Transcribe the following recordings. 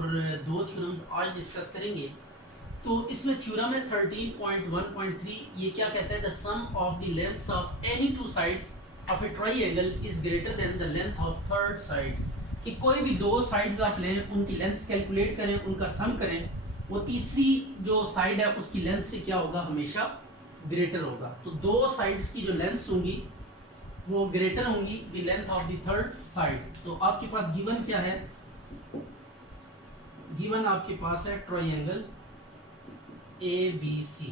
और दो थ्योरम्स आज डिस्कस करेंगे। तो इसमें थ्योरम है 13.1.3, ये क्या कहता है, the sum of the lengths of any two sides of a triangle is greater than the length of third side. कि कोई भी दो साइड्स आप लें, उनकी लेंथ्स कैलकुलेट करें, उनका सम करें, वो तीसरी जो साइड है उसकी लेंथ से क्या होगा, हमेशा ग्रेटर होगा। तो दो साइड्स की जो लेंथ्स होंगी वो ग्रेटर होंगी the length of the third side. तो आपके पास गिवन क्या है, गिवन आपके पास है ट्राइएंगल ABC।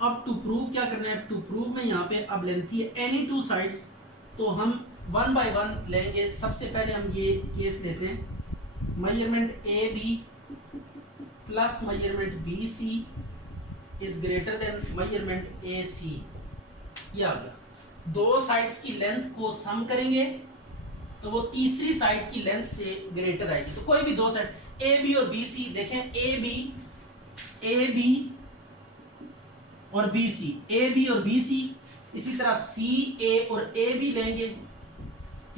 अब टू प्रूव क्या करना है, टू प्रूव में यहाँ पे अब लेंथ है एनी टू साइड्स, तो हम वन बाय वन लेंगे। सबसे पहले हम ये केस लेते हैं, measurement AB plus measurement BC is greater than measurement AC। ये आ गया, दो साइड्स की लेंथ को सम करेंगे तो वो तीसरी साइड की लेंथ से ग्रेटर आएगी। तो कोई भी दो साइड AB और BC देखें, AB और BC, AB और BC, इसी तरह CA और AB लेंगे।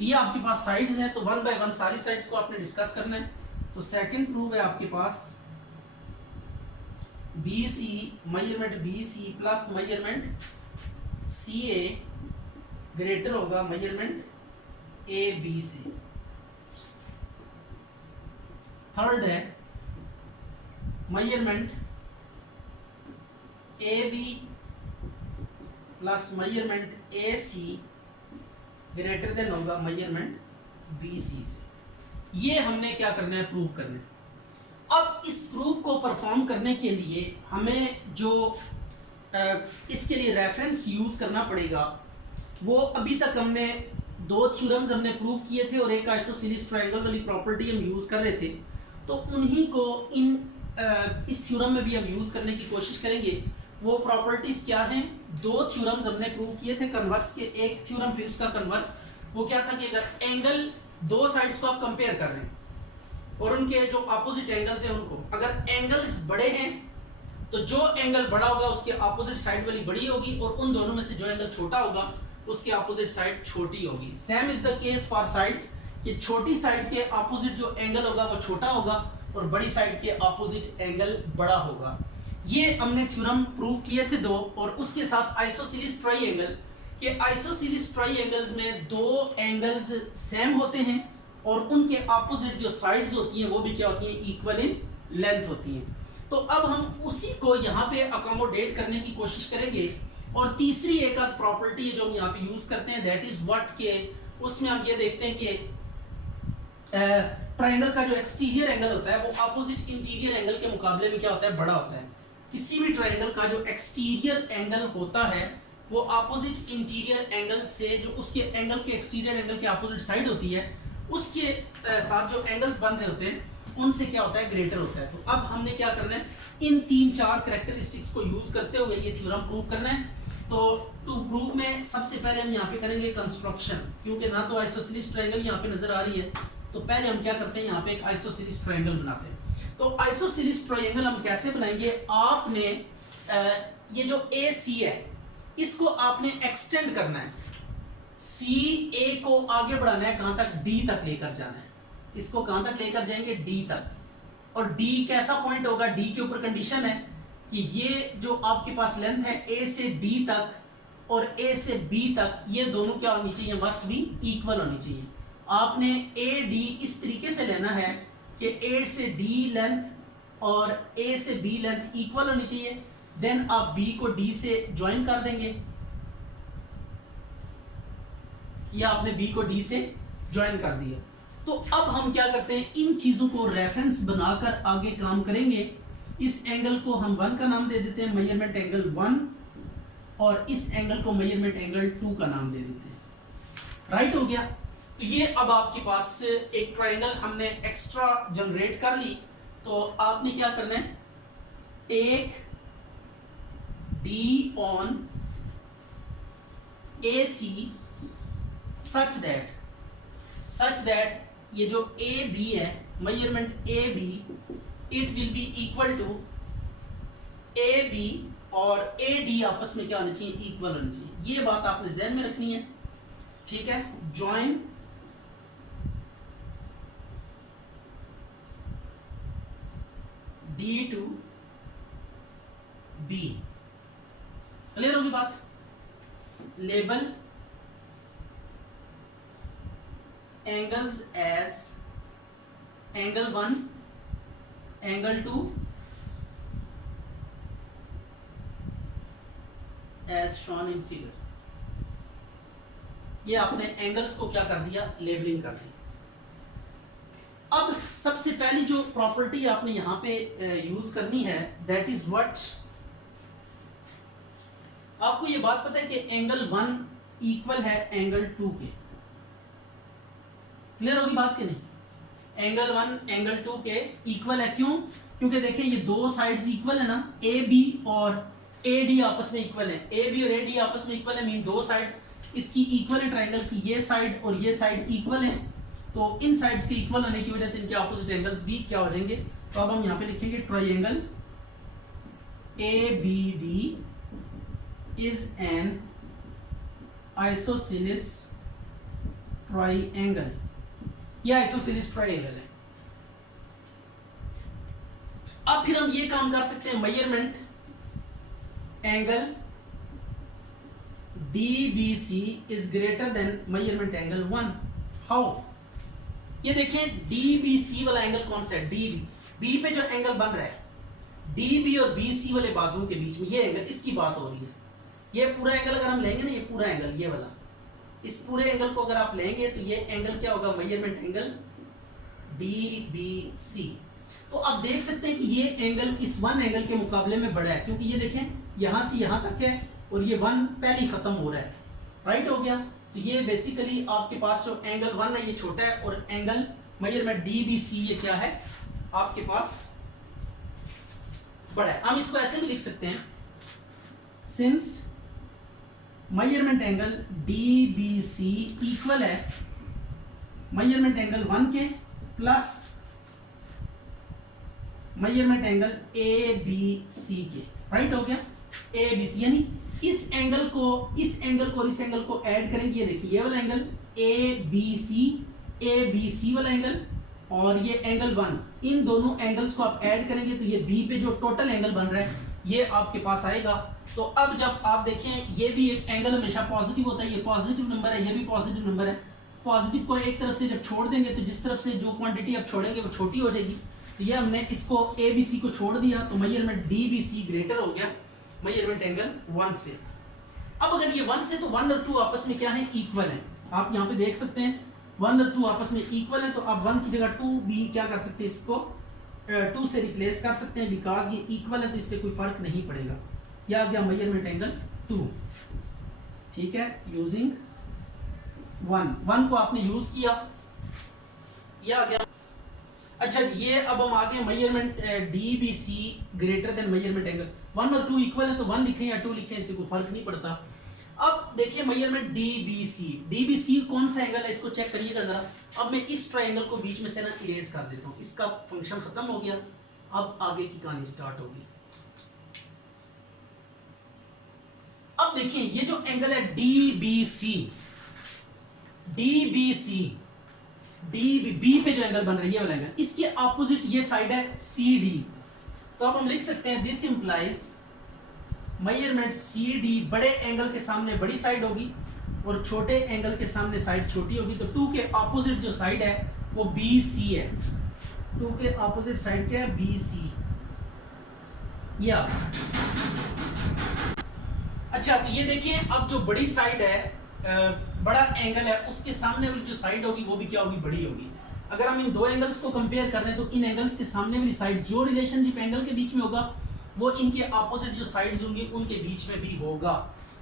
ये आपके पास साइड्स हैं, तो वन बाय वन सारी साइड्स को आपने डिस्कस करना है। तो सेकंड प्रूफ है आपके पास BC, measurement BC plus measurement CA greater होगा मेजरमेंट AB से। थर्ड है measurement AB plus measurement AC greater than होगा मेजरमेंट BC से। ये हमने क्या करना है, प्रूव करना है। अब इस प्रूफ को परफॉर्म करने के लिए हमें जो इसके लिए रेफरेंस यूज करना पड़ेगा, वो अभी तक हमने दो थ्योरम्स हमने प्रूव किए थे और एक आइसोसेलेस ट्रायंगल वाली प्रॉपर्टी हम यूज कर रहे थे। तो उन्हीं को इस थ्योरम में भी हम यूज करने की कोशिश करेंगे। वो प्रॉपर्टीज क्या हैं, दो थ्योरम्स हमने प्रूव किए थे कन्वर्स के, एक थ्योरम फिर उसका कन्वर्स। वो क्या था कि अगर एंगल, दो साइड्स को आप कंपेयर कर रहे हैं और उनके जो ऑपोजिट एंगल्स हैं उनको, अगर एंगल्स बड़े हैं तो जो एंगल बड़ा होगा उसके ऑपोजिट साइड वाली बड़ी होगी, और उन दोनों में से जो एंगल छोटा होगा उसके ऑपोजिट साइड छोटी होगी। Same is the case for sides, कि छोटी साइड के ऑपोजिट जो एंगल होगा वो छोटा होगा और बड़ी साइड के ऑपोजिट एंगल बड़ा होगा। ये हमने थ्योरम प्रूव किए थे दो, और उसके साथ आइसोसेलेस ट्राइएंगल, के आइसोसेलेस ट्राइएंगल्स में दो एंगल्स सेम होते हैं और उनके ऑपोजिट जो साइड्स होती हैं वो भी क्या होती हैं, इक्वल इन लेंथ होती हैं। तो अब हम उसी को यहाँ पे अकोमोडेट करने की कोशिश करेंगे। और तीसरी एक आध प्रॉपर्टी है जो हम यहाँ पे यूज करते हैं, दैट इज व्हाट, के उसमें हम ये देखते हैं कि ट्रायंगल का जो एक्सटीरियर एंगल होता है वो ऑपोजिट इंटीरियर एंगल के मुकाबले में क्या होता है, बड़ा होता है। किसी भी ट्रायंगल का जो एक्सटीरियर एंगल होता है वो ऑपोजिट इंटीरियर एंगल से, जो उसके एंगल के एक्सटीरियर एंगल के ऑपोजिट साइड होती है, उसके साथ जो एंगल्स बन रहे होते हैं उनसे क्या होता है, ग्रेटर होता है। तो अब हमने क्या करना है, इन तीन चार कैरेक्टरिस्टिक्स को यूज करते हुए ये थ्योरम प्रूव करना है। तो टू प्रूव में सबसे पहले हम यहाँ पे करेंगे कंस्ट्रक्शन, क्योंकि ना तो आइसोसेलेस ट्रायंगल यहाँ पे नजर आ रही है। तो पहले हम क्या करते हैं, यहाँ पे एक आइसोसेलेस ट्रायंगल बनाते हैं। तो आइसोसेलेस ट्रायंगल हम कैसे बनाएंगे, आपने ये जो AC है इसको आपने एक्सटेंड करना है, CA को आगे बढ़ाना है, कहां तक, D तक लेकर जाना है। इसको कहां तक लेकर जाएंगे, D तक। और D कैसा पॉइंट होगा, D के ऊपर कंडीशन है कि ये जो आपके पास लेंथ है A से D तक और A से B तक, ये दोनों क्या होनी चाहिए, मस्ट बी इक्वल होनी चाहिए। आपने AD इस तरीके से लेना है कि A से D लेंथ और A से B लेंथ इक्वल होनी चाहिए। देन आप B को D से ज्वाइन कर देंगे, या आपने B को D से ज्वाइन कर दिया। तो अब हम क्या करते हैं, इन चीजों को रेफरेंस बनाकर आगे काम करेंगे। इस एंगल को हम 1 का नाम दे देते हैं, मेजरमेंट एंगल 1, और इस एंगल को मेजरमेंट एंगल 2 का नाम दे देते हैं। राइट हो गया। तो ये अब आपके पास एक ट्रायंगल हमने एक्स्ट्रा जनरेट कर ली। तो आपने क्या करना है, take D on AC such that ये जो AB है, measurement AB, it will be equal to AB और AD आपस में क्या होना चाहिए, इक्वल होना चाहिए। ये बात आपने ज़हन में रखनी है, ठीक है। Join D to B. Clear होगी बात? Label angles as angle 1, angle 2 as shown in figure. ये आपने एंगल्स को क्या कर दिया, लेबलिंग कर दी। अब सबसे पहली जो प्रॉपर्टी आपने यहां पे यूज करनी है, दैट इज व्हाट, आपको ये बात पता है कि एंगल 1 इक्वल है एंगल 2 के। क्लियर होगी बात कि नहीं? एंगल 1 एंगल 2 के इक्वल है। क्यों? क्योंकि देखें ये दो साइड्स इक्वल है ना, ए बी और ए डी आपस में इक्वल है। ए बी और ए डी आपस में इक्वल है, मीन दो साइड्स इसकी इक्वल है ट्रायंगल की, ये साइड और ये साइड इक्वल है। तो इन साइड्स के इक्वल होने की वजह से इनके ऑपोजिट एंगल्स भी क्या हो जाएंगे। तो अब हम यहां पे लिखेंगे triangle A B D is an isosceles triangle. ये आइसोसेलेस ट्रायंगल है। अब फिर हम ये काम कर सकते हैं, measurement angle DBC is greater than measurement angle 1. How? ये देखें DBC वाला एंगल कौन सा है, B पे जो एंगल बन रहा है DB और BC वाले बाजुओं के बीच में, ये एंगल, इसकी बात हो रही है। ये पूरा एंगल अगर हम लेंगे ना, ये पूरा एंगल, ये वाला, इस पूरे एंगल को अगर आप लेंगे तो ये एंगल क्या होगा, मेजरमेंट एंगल DBC। तो आप देख सकते हैं कि ये एंगल इस वन एंगल के मुकाबले में बड़ा है, क्योंकि ये देखें यहां से यहां तक है और ये 1 पहले ही खत्म हो रहा है, राइट हो गया। तो ये बेसिकली आपके पास जो एंगल 1 है ये छोटा है, और एंगल मेजरमेंट DBC ये क्या है आपके पास बड़ा है। हम इसको ऐसे भी लिख सकते हैं, since measurement angle DBC equal है मेजरमेंट एंगल 1 के प्लस मेजरमेंट एंगल ABC के, राइट हो गया। ABC यानी इस एंगल को और इस एंगल को ऐड करेंगे, ये देखिए ये वाला एंगल ABC वाला एंगल और ये एंगल 1, इन दोनों एंगल्स को आप ऐड करेंगे तो ये B पे जो टोटल एंगल बन रहा है ये आपके पास आएगा। तो अब जब आप देखें, ये भी एक एंगल हमेशा पॉजिटिव होता है, ये पॉजिटिव नंबर है, ये भी पॉजिटिव नंबर है। पॉजिटिव को एक तरफ से जब छोड़ देंगे तो जिस तरफ से जो क्वांटिटी आप छोड़ेंगे वो छोटी हो जाएगी। तो ये हमने इसको ABC को छोड़ दिया, तो मेजरमेंट DBC ग्रेटर हो गया मेजरमेंट एंगल 1 से। अब अगर ये 1 से, तो 1 और 2 आपस में क्या है, इक्वल है। आप यहाँ पे देख सकते हैं 1 और 2 आपस में इक्वल है, तो आप 1 की जगह 2 भी क्या कर सकते हैं, इसको 2 से रिप्लेस कर सकते हैं, बिकॉज ये इक्वल है तो इससे कोई फर्क नहीं पड़ेगा। यह आ गया मेजरमेंट एंगल 2, ठीक है, यूजिंग 1 को आपने यूज किया, यह आ गया। अच्छा, ये अब हम आ गए measurement DBC greater than measurement angle 1 और 2 इक्वल है, तो 1 लिखें या 2 लिखें इससे कोई फर्क नहीं पड़ता। अब देखिए मेजरमेंट DBC कौन सा एंगल है, इसको चेक करिएगा जरा। अब मैं इस ट्रायंगल को बीच में से ना इरेज कर देता हूं, इसका फंक्शन खत्म हो गया। अब आगे की कहानी स्टार्ट होगी। अब देखिए ये जो एंगल है DBC बी पे जो एंगल बन रही है वाला एंगल, इसके ऑपोजिट ये साइड है CD। तो अब हम लिख सकते हैं दिस इंप्लाइज मेजरमेंट CD बड़े एंगल के सामने बड़ी साइड होगी और छोटे एंगल के सामने साइड छोटी होगी। तो 2 के ऑपोजिट जो साइड है वो BC है। 2 के ऑपोजिट साइड क्या है, BC। या अच्छा, तो ये देखिए अब जो बड़ी साइड है, बड़ा एंगल है, उसके सामने वाली जो साइड होगी वो भी क्या होगी, बड़ी होगी। अगर हम इन दो एंगल्स को कंपेयर कर रहे हैं तो इन एंगल्स के सामने वाली साइड, जो रिलेशनशिप एंगल के बीच में होगा वो इनके ऑपोजिट जो साइड्स होंगी उनके बीच में भी होगा।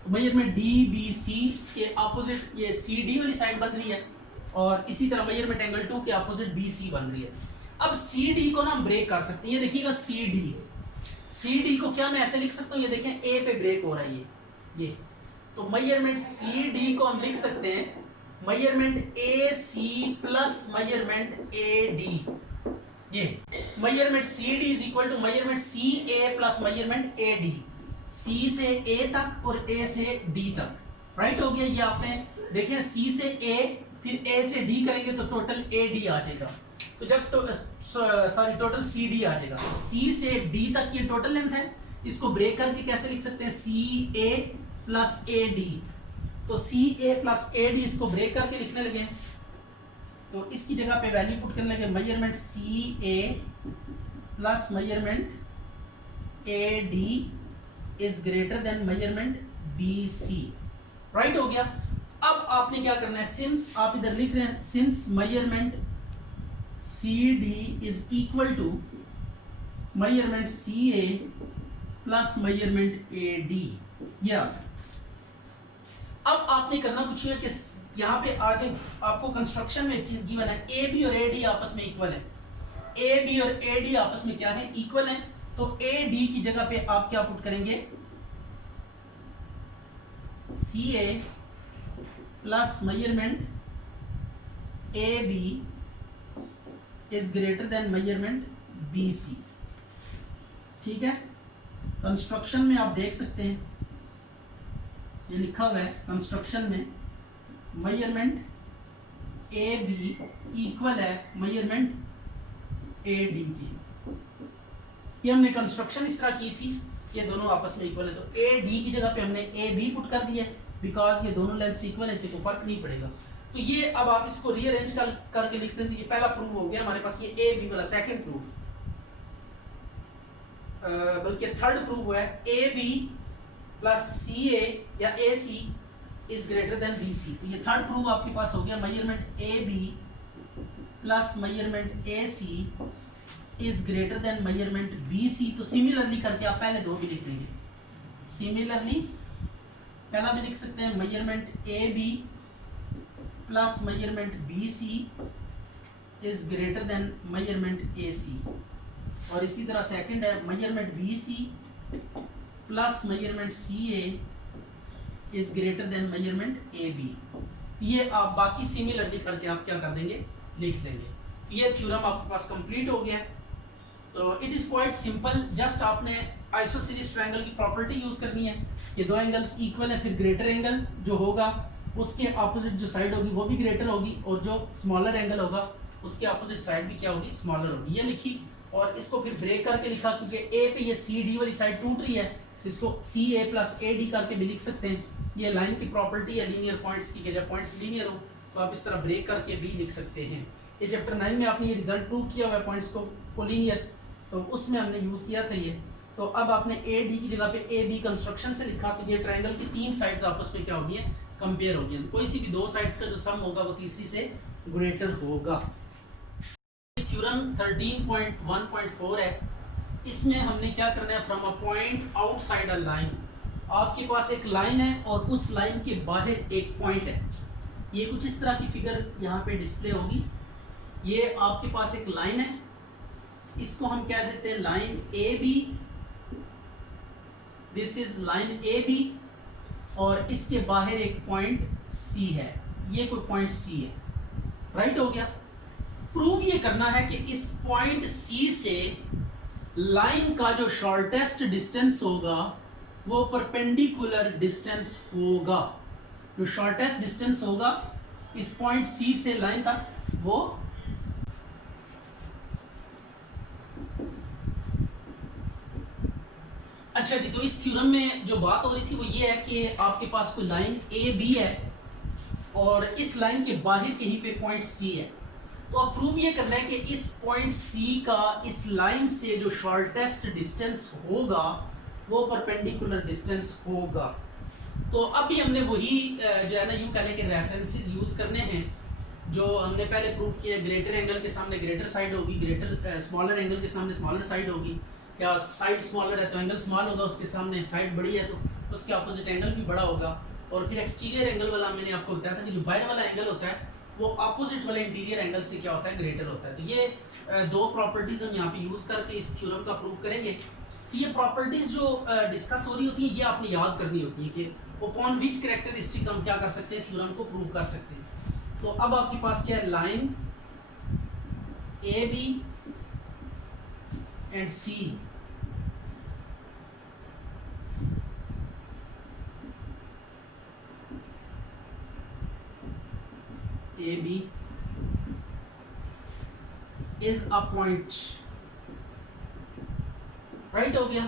तो मेजरमेंट DBC के ऑपोजिट ये CD वाली साइड बन रही है, और इसी तरह मेजरमेंट एंगल 2 के ऑपोजिट BC बन रही है। अब CD को ना हम ब्रेक कर सकते हैं, ये देखिएगा CD को क्या मैं ऐसे लिख सकता हूँ, ये देखें A पे ब्रेक हो रहा है ये। तो मेजरमेंट CD को हम लिख सकते हैं measurement AC plus measurement AD। ये measurement CD is equal to measurement CA plus measurement AD। C से A तक और A से D तक, राइट हो गया। ये आपने देखें C से A फिर A से D करेंगे तो टोटल AD आ जाएगा। तो जब सॉरी टोटल सी डी आ जाएगा, तो सी से डी तक ये टोटल लेंथ है, इसको ब्रेक करके कैसे लिख सकते हैं, सी ए प्लस ए डी। तो सी ए प्लस ए डी इसको ब्रेक करके लिखने लगे, तो इसकी जगह पे वैल्यू पुट करने लगे, measurement C A plus measurement A D is greater than measurement B C. Right हो गया। अब आपने क्या करना है, सिंस आप इधर लिख रहे हैं since measurement C D is equal to measurement C A plus measurement A D, ये आ गया। अब आपने करना कुछ है कि यहाँ पे आज आपको कंस्ट्रक्शन में एक चीज गिवन है, ए बी और ए डी आपस में इक्वल है, ए बी और ए डी आपस में क्या है, इक्वल है। तो ए डी की जगह पे आप क्या पुट करेंगे, C A plus measurement A B is greater than measurement B C. ठीक है, कंस्ट्रक्शन में आप देख सकते हैं ये लिखा हुआ है, कंस्ट्रक्शन में मेजरमेंट ए बी इक्वल है मेजरमेंट ए डी की। ये हमने कंस्ट्रक्शन इस तरह की थी, ये दोनों आपस में इक्वल है, तो ए डी की जगह पे हमने ए बी पुट कर दिया, बिकॉज ये दोनों लेंथ इक्वल है, इससे कोई फर्क नहीं पड़ेगा। तो ये अब आप इसको रीअरेंज करके लिखते हैं, तो ये पहला प्रूफ हो गया हमारे पास, ये ए बी वाला सेकंड प्रूफ, बल्कि थर्ड प्रूफ हुआ है, A B plus C A या A C is greater than B C. तो ये थर्ड प्रूफ आपके पास हो गया, measurement A B plus measurement A C is greater than measurement B C. तो सिमिलरली करके आप पहले दो भी लिख देंगे, सिमिलरली पहला भी लिख सकते हैं, measurement A B plus measurement B C is greater than measurement A C. और इसी तरह सेकंड है, measurement B C plus measurement C A is greater than measurement A B. ये आप बाकी सिमिलरली करके आप क्या कर देंगे, लिख देंगे। ये थ्योरम आपके पास कंप्लीट हो गया। तो it is quite simple, just आपने आइसोसेलेस ट्रायंगल की प्रॉपर्टी यूज करनी है, ये दो एंगल्स इक्वल है, फिर ग्रेटर एंगल जो होगा उसके ऑपोजिट जो साइड होगी वो भी ग्रेटर होगी, और जो स्मॉलर एंगल होगा उसके ऑपोजिट साइड भी क्या होगी, स्मॉलर होगी। ये लिखी, और इसको फिर ब्रेक करके लिखा, क्योंकि ए पे ये सी डी वाली साइड टूट रही है, इसको सी ए प्लस ए डी करके भी लिख सकते हैं। ये लाइन की प्रॉपर्टी है लीनियर पॉइंट्स की, कि जब पॉइंट्स लीनियर हो तो आप इस तरह ब्रेक करके भी लिख सकते हैं। ये चैप्टर 9 में आपने ये रिजल्ट प्रूव किया हुआ है पॉइंट्स को लीनियर, तो उसमें हमने यूज किया था ये। तो अब आपने ए डी की जगह पे ए बी कंस्ट्रक्शन से लिखा, तो ये ट्रायंगल की तीन साइड्स आपस में क्या होगी, कंपेयर होगी, तो कोई सी भी दो साइड्स का जो सम होगा वो तीसरी से ग्रेटर होगा। थ्योरम 13.1.4 है, इसमें हमने क्या करना है, from a point outside a line, आपके पास एक लाइन है और उस लाइन के बाहर एक पॉइंट है। ये कुछ इस तरह की फिगर यहाँ पे डिस्प्ले होगी। ये आपके पास एक लाइन है, इसको हम कह देते हैं line A B, this is line A B, और इसके बाहर एक पॉइंट सी है, ये कोई पॉइंट सी है। राइट हो गया। प्रूव ये करना है कि इस पॉइंट सी से लाइन का जो शॉर्टेस्ट डिस्टेंस होगा वो परपेंडिकुलर डिस्टेंस होगा। जो शॉर्टेस्ट डिस्टेंस होगा इस पॉइंट सी से लाइन तक, वो अच्छा जी। तो इस थ्योरम में जो बात हो रही थी वो ये है कि आपके पास कोई लाइन ए बी है और इस लाइन के बाहर कहीं पे पॉइंट सी है। तो अब प्रूव ये करना है कि इस पॉइंट सी का इस लाइन से जो शॉर्टेस्ट डिस्टेंस होगा वो परपेंडिकुलर डिस्टेंस होगा। तो अभी हमने वही जो है ना, यूं कह लें कि रेफरेंसेस यूज करने हैं जो हमने पहले प्रूव किए। ग्रेटर एंगल के सामने ग्रेटर साइड होगी, ग्रेटर स्मॉलर एंगल के सामने स्मॉलर साइड होगी। क्या साइड स्मॉलर है तो एंगल स्मॉल होगा, उसके सामने साइड बड़ी है तो उसके अपोजिट एंगल भी बड़ा होगा। और फिर एक्सटीरियर एंगल वाला मैंने आपको बताया था कि जो बाहर वाला एंगल होता है वो अपोजिट वाले इंटीरियर एंगल से क्या होता है, ग्रेटर होता है। तो ये दो प्रॉपर्टीज हम यहाँ पे यूज करके इस थ्योरम का प्रूव करेंगे। तो ये प्रॉपर्टीज जो डिस्कस हो रही होती है ये आपने याद करनी होती है कि अपॉन विच कैरेक्टरिस्टिक हम क्या कर सकते हैं, थ्योरम को प्रूव कर सकते हैं। तो अब आपके पास क्या है, line A B and C A B is a point, right हो गया।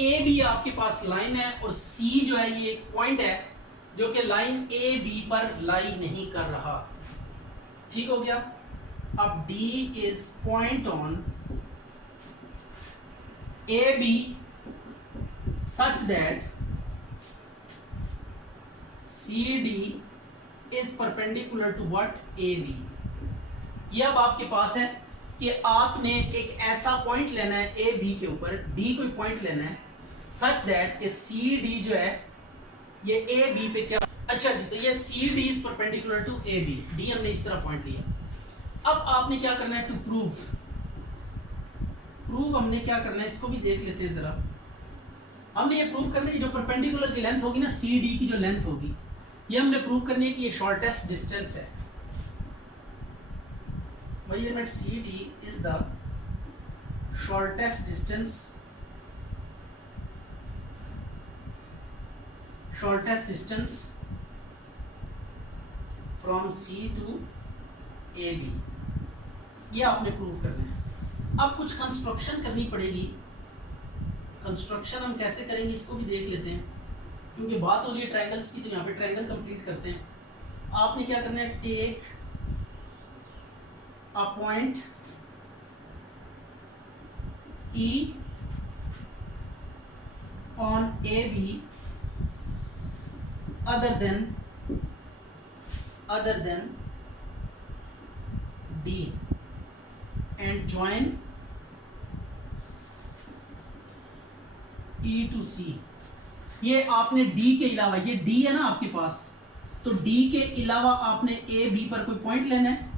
ए बी आपके पास लाइन है और सी जो है ये एक पॉइंट है जो कि लाइन ए बी पर लाई नहीं कर रहा, ठीक हो गया। अब D is point on A B such that C D is perpendicular to what A B. ये अब आपके पास है कि आपने एक ऐसा पॉइंट लेना है ए बी के ऊपर, डी कोई पॉइंट लेना है सच दैट कि सी डी जो है ये ए बी पे क्या, अच्छा जी, तो ये C D is perpendicular to A B, D हमने इस तरह पॉइंट लिया। अब आपने क्या करना है, टू प्रूव हमने क्या करना है, इसको भी देख लेते हैं जरा। हमने ये प्रूव करना है जो परपेंडिकुलर की लेंथ होगी ना, सी डी की जो लेंथ होगी, ये हमने प्रूव करनी है कि ये शॉर्टेस्ट डिस्टेंस है। measurement CD is the shortest distance from C to AB, ये आपने प्रूव करना है। अब कुछ कंस्ट्रक्शन करनी पड़ेगी। कंस्ट्रक्शन हम कैसे करेंगे इसको भी देख लेते हैं, क्योंकि बात हो रही है ट्रायंगल्स की, तो यहाँ पे ट्रायंगल कंप्लीट करते हैं। आपने क्या करना है, take a point E on AB other than D and join E to C। ये आपने D के अलावा, ये D है ना आपके पास, तो D के अलावा आपने A B पर कोई पॉइंट लेना है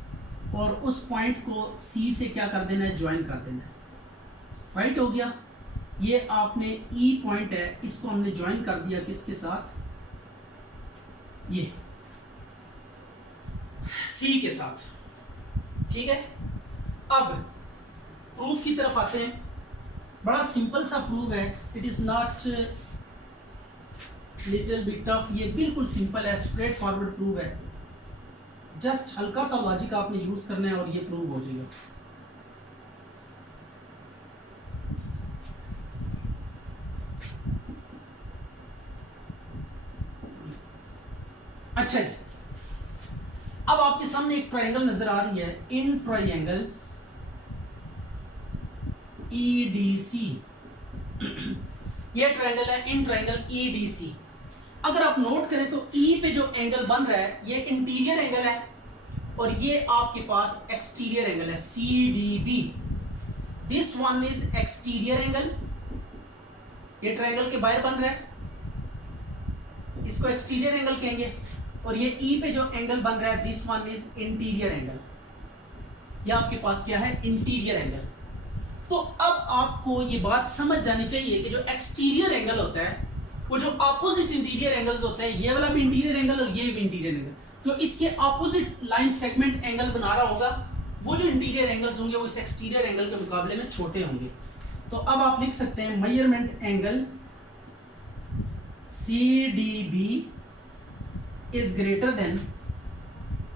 और उस पॉइंट को C से क्या कर देना है, ज्वाइन कर देना है, राइट हो गया। ये आपने E पॉइंट है, इसको हमने ज्वाइन कर दिया किसके साथ, ये C के साथ, ठीक है। अब प्रूफ की तरफ आते हैं। बड़ा सिंपल सा प्रूफ है, it is not little bit tough, ये बिल्कुल सिंपल है, स्ट्रेट फॉरवर्ड प्रूफ है। जस्ट हल्का सा लॉजिक आपने यूज करना है और ये प्रूव हो जाएगा। अच्छा जी, अब आपके सामने एक ट्रायंगल नजर आ रही है, इन ट्रायंगल EDC। ये ट्रायंगल है इन ट्रायंगल EDC। अगर आप नोट करें तो E पे जो एंगल बन रहा है ये इंटीरियर एंगल है और ये आपके पास एक्सटीरियर एंगल है, CDB। This one is exterior angle, ये ट्रायंगल के बाहर बन रहा है, इसको एक्सटीरियर एंगल कहेंगे। और ये E पे जो एंगल बन रहा है, this one is interior angle, ये आपके पास क्या है, इंटीरियर एंगल। तो अब आपको ये बात समझ जानी चाहिए कि जो एक्सटीरियर एंगल होता है, वो जो ऑपोजिट इंटीरियर एंगल्स होते हैं, ये वाला भी इंटीरियर एंगल और ये भी इंटीरियर एंगल, जो इसके ऑपोजिट लाइन सेगमेंट एंगल बना रहा होगा, वो जो इंटीरियर एंगल्स होंगे वो इस एक्सटीरियर एंगल के मुकाबले में छोटे होंगे। तो अब आप लिख सकते हैं measurement angle CDB is greater than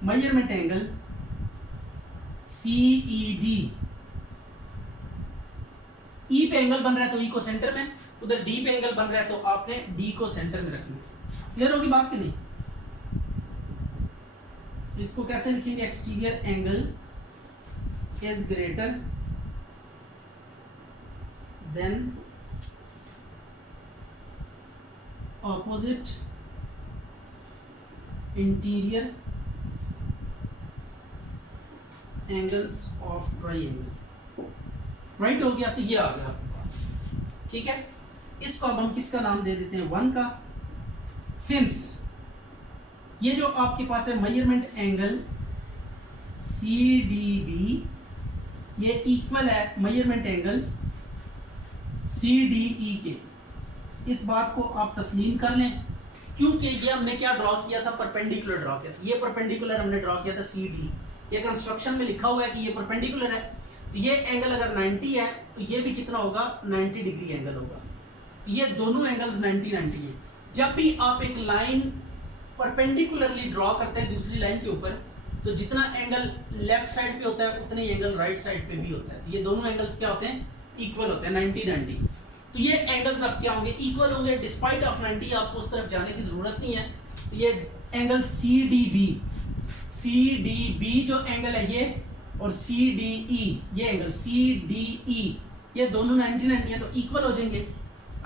measurement angle CED। E पे एंगल बन रहा है तो E को सेंटर में, उधर D पे एंगल बन रहा है तो आपने D को सेंटर में रखना। क्लियर होगी बात कि नहीं? इसको कैसे लिखेंगे, exterior angle is greater then opposite interior angles of triangle, right हो गया। तो ये आ गया आपके पास, ठीक है। इसको अब हम किसका नाम दे देते हैं, 1 का। सिंस ये जो आपके पास है मेजरमेंट एंगल CDB, ये इक्वल है मेजरमेंट एंगल CDE के। इस बात को आप तस्लीम कर लें, क्योंकि ये हमने क्या ड्रॉ किया था, परपेंडिकुलर ड्रॉ किया था। ये परपेंडिकुलर हमने ड्रॉ किया था CD, ये कंस्ट्रक्शन में लिखा हुआ है कि ये परपेंडिकुलर है, तो ये एंगल अगर 90 है तो ये भी कितना होगा, 90 डिग्री एंगल होगा। ये दोनों एंगल्स 90-90 है। जब भी आप एक लाइन परपेंडिकुलरली ड्रॉ करते हैं दूसरी लाइन के ऊपर, तो जितना एंगल लेफ्ट साइड पे होता है उतने ही एंगल राइट साइड पे भी होता है। तो ये दोनों एंगल्स क्या होते हैं, इक्वल होते हैं, 90-90। तो ये एंगल्स अब क्या होंगे, इक्वल होंगे डिस्पाइट ऑफ 90। आपको उस तरफ जाने की जरूरत नहीं है। तो ये एंगल CDB जो एंगल है ये, और CDE ये एंगल CDE, ये दोनों 90-90 है, तो इक्वल हो जाएंगे।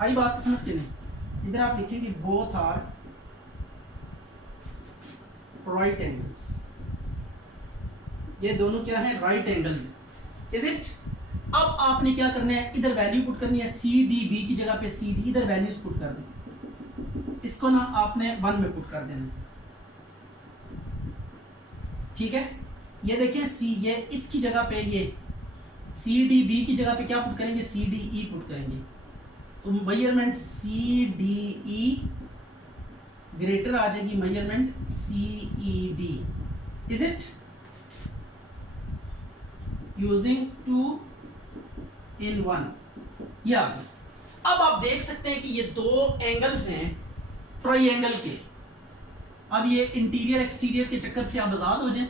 आई बात समझ के नहीं? इधर आप लिखेंगे बोथ आर राइट एंगल्स। ये दोनों क्या है, राइट एंगल्स, इज इट। अब आपने क्या करना है, इधर वैल्यू पुट करनी है, CDB की जगह पे CD, इधर वैल्यूज पुट कर दें। इसको ना आपने 1 में पुट कर देना, ठीक है। ये देखिए ये इसकी जगह पे, ये CDB की जगह पे क्या पुट करेंगे, CDE पुट करेंगे। तो मेजरमेंट CDE ग्रेटर आ जाएगी measurement CED, is it, using 2 in 1। ये आ गया। अब आप देख सकते हैं कि ये दो एंगल्स हैं ट्रायंगल के। अब ये इंटीरियर एक्सटीरियर के चक्कर से आप आजाद हो जाएं,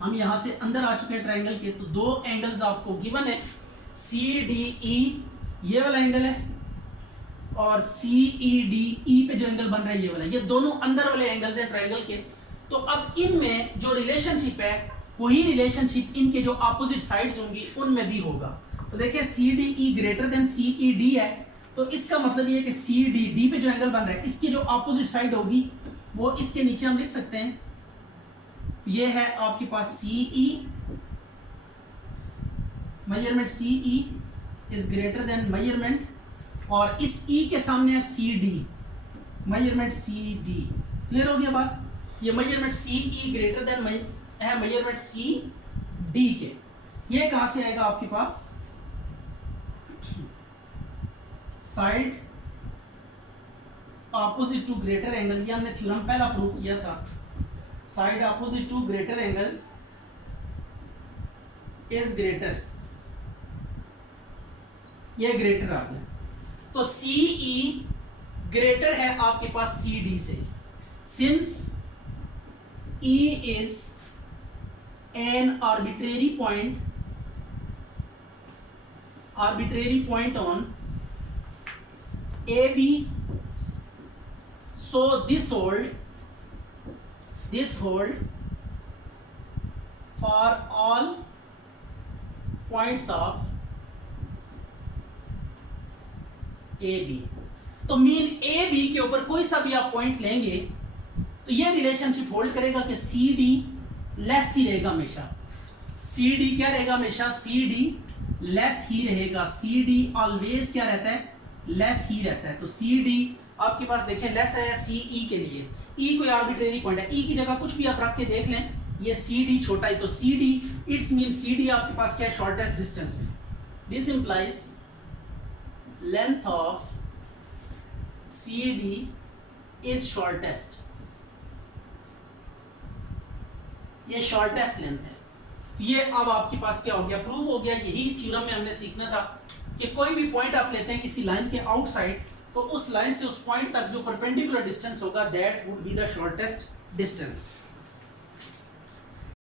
हम यहां से अंदर आ चुके हैं ट्रायंगल के। तो दो एंगल्स आपको गिवन है, CDE ये वाला एंगल है, और CEDE पे जो एंगल बन रहा है ये वाला, ये दोनों अंदर वाले एंगल्स हैं ट्रायंगल के। तो अब इनमें जो रिलेशनशिप है वही रिलेशनशिप इनके जो ऑपोजिट साइड्स होंगी उनमें भी होगा। तो देखिए CDE ग्रेटर देन CED है, तो इसका मतलब ये है कि CDD पे जो एंगल बन रहा है इसकी जो ऑपोजिट साइड होगी वो इसके नीचे हम लिख सकते हैं। ये है आपके पास CE, measurement CE is greater than measurement, और इस E के सामने है CD, मेजरमेंट CD। क्लियर हो गया बात? ये मेजरमेंट CE ग्रेटर देन है मेजरमेंट CD के। ये कहां से आएगा आपके पास, side opposite to greater angle, ये हमने थ्योरम पहला प्रूव किया था। Side opposite to greater angle is greater, ये ग्रेटर आ गया। तो CE ग्रेटर है आपके पास CD से, since E is an arbitrary point on AB, so this hold for all points of AB। तो मीन AB के ऊपर कोई सा भी आप पॉइंट लेंगे तो ये रिलेशनशिप होल्ड करेगा कि CD लेस ही रहेगा हमेशा। CD क्या रहेगा हमेशा, CD लेस ही रहेगा। CD ऑलवेज क्या रहता है, लेस ही रहता है। तो CD आपके पास देखें लेस है CE के लिए, E कोई आर्बिट्रेरी पॉइंट है, E की जगह कुछ भी आप रख के देख लें, ये CD छोटा है, तो CD इट्स मीन CD आपके पास क्या है, शॉर्टेस्ट डिस्टेंस है। This implies length of CD is shortest, ये शॉर्टेस्ट लेंथ है। ये अब आपके पास क्या हो गया, प्रूव हो गया। यही थ्योरम में हमने सीखना था कि कोई भी पॉइंट आप लेते हैं किसी लाइन के आउटसाइड, तो उस लाइन से उस पॉइंट तक जो परपेंडिकुलर डिस्टेंस होगा that would be the shortest distance.